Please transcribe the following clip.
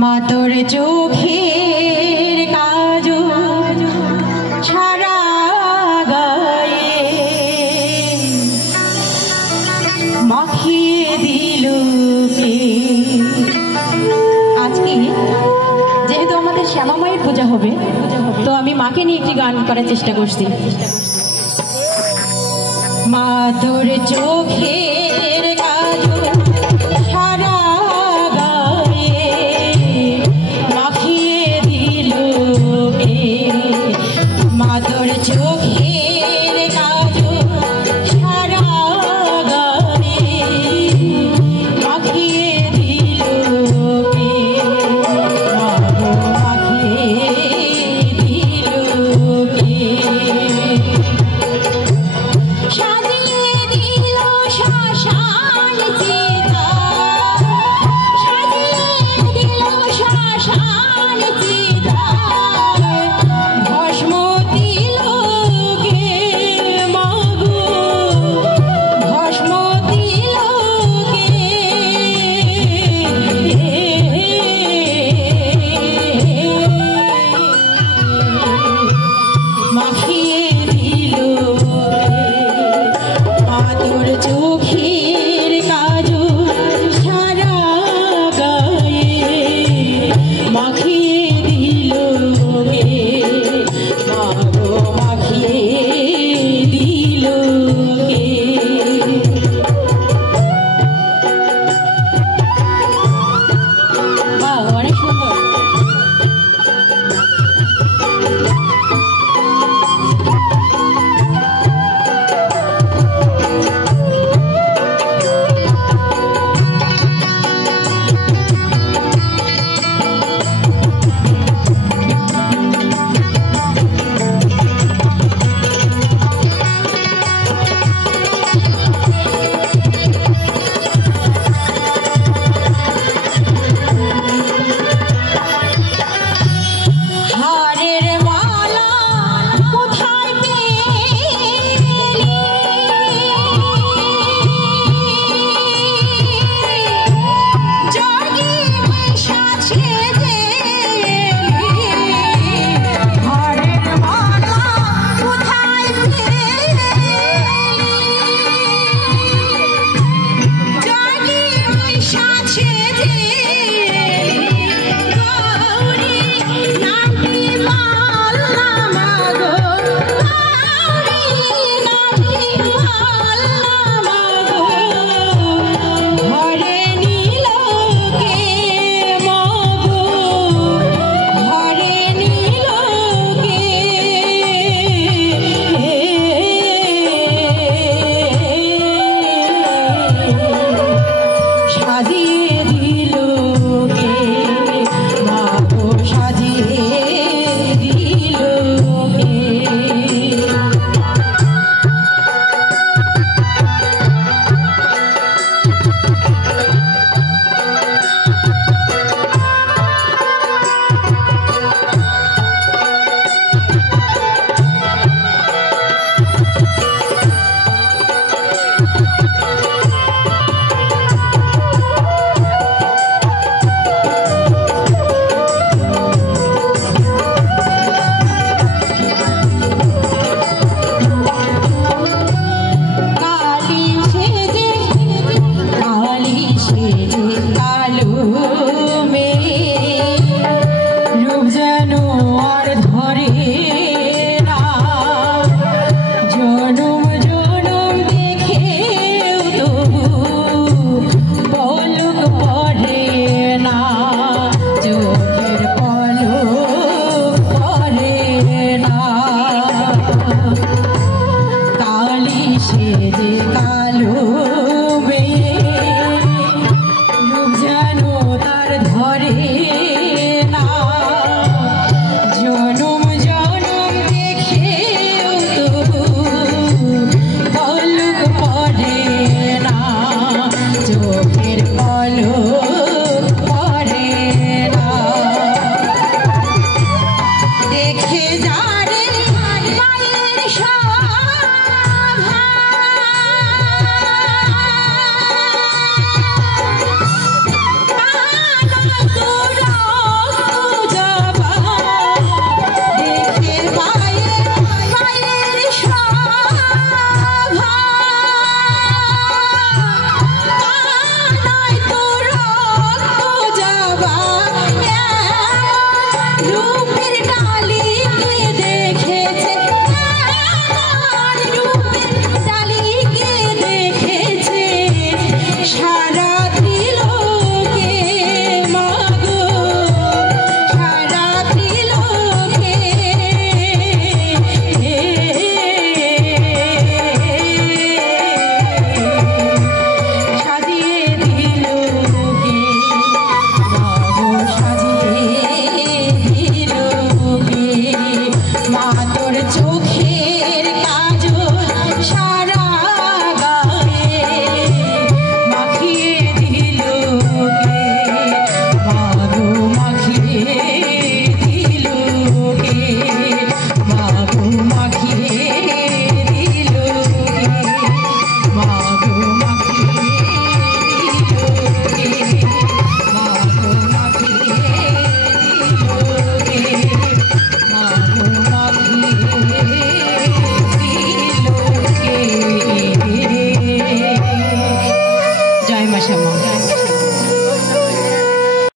মা তোর চোখের কাজল সারা গায়ে মাখিয়ে দিল কে। আজকে যেহেতু আমাদের শ্যামা মায়ের পূজা হবে, তো আমি মাকে নিয়ে একটি গান করার চেষ্টা করছি। মা তোর চোখের কাজল সারা গায়ে মাখিয়ে দিল কে। মা তোর চোখের কাজল সারা গায়ে মাখিয়ে দিল কে। মা গো মাখিয়ে দিল কে। সাজিয়ে দিল শ্মশান চিতা, সাজিয়ে দিল শ্মশান চিতা, ভস্ম দিল কে মা গো, ভস্ম দিল কে। মাখিয়ে দিল মা তোর চোখের কাজল সারা গায়ে মাখিয়ে দিল কে। মা গো মাখিয়ে দিল কে। বাহ, অনেক সুন্দর। হারের মালা কোথায় পেলি, যোগী সাজে এলি। হারের মালা কোথায় পেলি, যোগী সাজে এলি। গৌরী নামটি মাল্লাম গো, গৌরী নামটি মাল্লাম গো। ঘরে নিল কে মা গো, ঘরে নিল কে। সাজিয়ে দিল কে মা গো, সাজিয়ে দিল কে। কালী সেজে কালী সেজে কালো মেয়ে, রূপ যেন আর ধরে না। জনম জনম দেখেও তবু পলক পড়ে না, চোখের পলক পড়ে না। কালী সেজে কালো মেয়ে, রূপ যেন তার ধরে না। জনম জনম দেখেও তবু পলক পড়ে না, চোখের পলক পড়ে না। দেখে যারে মায়ের শোভা, তোরা বাবা